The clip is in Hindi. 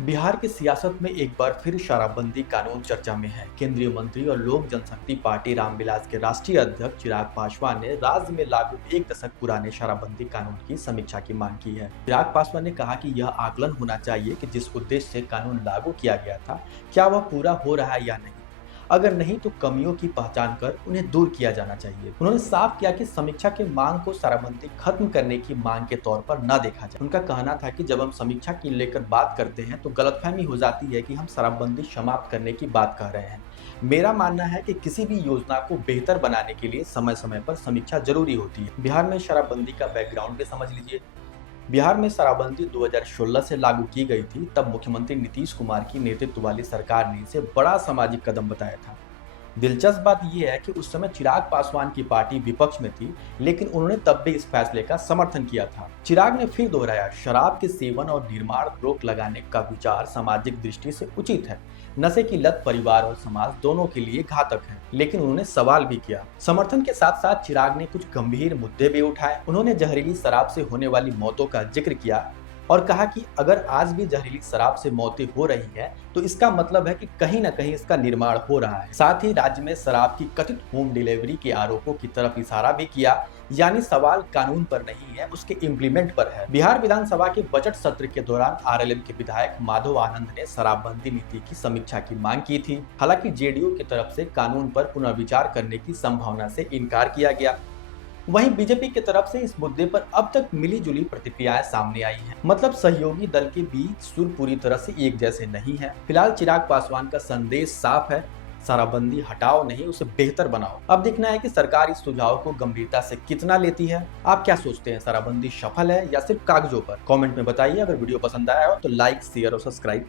बिहार की सियासत में एक बार फिर शराबबंदी कानून चर्चा में है। केंद्रीय मंत्री और लोक जनशक्ति पार्टी रामविलास के राष्ट्रीय अध्यक्ष चिराग पासवान ने राज्य में लागू 1 दशक पुराने शराबबंदी कानून की समीक्षा की मांग की है। चिराग पासवान ने कहा कि यह आकलन होना चाहिए कि जिस उद्देश्य से कानून लागू किया गया था, क्या वह पूरा हो रहा है या नहीं। अगर नहीं तो कमियों की पहचान कर उन्हें दूर किया जाना चाहिए। उन्होंने साफ किया कि समीक्षा की मांग को शराबबंदी खत्म करने की मांग के तौर पर न देखा जाए। उनका कहना था कि जब हम समीक्षा की लेकर बात करते हैं तो गलतफहमी हो जाती है कि हम शराबबंदी समाप्त करने की बात कह रहे हैं। मेरा मानना है कि किसी भी योजना को बेहतर बनाने के लिए समय समय पर समीक्षा जरूरी होती है। बिहार में शराबबंदी का बैकग्राउंड भी समझ लीजिए। बिहार में शराबबंदी 2016 से लागू की गई थी। तब मुख्यमंत्री नीतीश कुमार की नेतृत्व वाली सरकार ने इसे बड़ा सामाजिक कदम बताया था। दिलचस्प बात यह है कि उस समय चिराग पासवान की पार्टी विपक्ष में थी, लेकिन उन्होंने तब भी इस फैसले का समर्थन किया था। चिराग ने फिर दोहराया, शराब के सेवन और निर्माण पर रोक लगाने का विचार सामाजिक दृष्टि से उचित है। नशे की लत परिवार और समाज दोनों के लिए घातक है। लेकिन उन्होंने सवाल भी किया। समर्थन के साथ साथ चिराग ने कुछ गंभीर मुद्दे भी उठाए। उन्होंने जहरीली शराब से होने वाली मौतों का जिक्र किया और कहा कि अगर आज भी जहरीली शराब से मौतें हो रही हैं, तो इसका मतलब है कि कहीं न कहीं इसका निर्माण हो रहा है। साथ ही राज्य में शराब की कथित होम डिलीवरी के आरोपों की तरफ इशारा भी किया, यानी सवाल कानून पर नहीं है, उसके इम्प्लीमेंट पर है। बिहार विधानसभा के बजट सत्र के दौरान आरएलएम के विधायक माधव आनंद ने शराबबंदी नीति की समीक्षा की मांग की थी। हालांकि जेडीयू की तरफ से कानून पर पुनर्विचार करने की संभावना से इनकार किया गया। वहीं बीजेपी की तरफ से इस मुद्दे पर अब तक मिली-जुली प्रतिक्रियाएं सामने आई हैं। मतलब सहयोगी दल के बीच सुर पूरी तरह से एक जैसे नहीं है। फिलहाल चिराग पासवान का संदेश साफ है, शराबबंदी हटाओ नहीं, उसे बेहतर बनाओ। अब देखना है कि सरकार इस सुझाव को गंभीरता से कितना लेती है। आप क्या सोचते हैं, शराबबंदी सफल है या सिर्फ कागजों पर? कमेंट में बताइए। अगर वीडियो पसंद आया हो तो लाइक, शेयर और सब्सक्राइब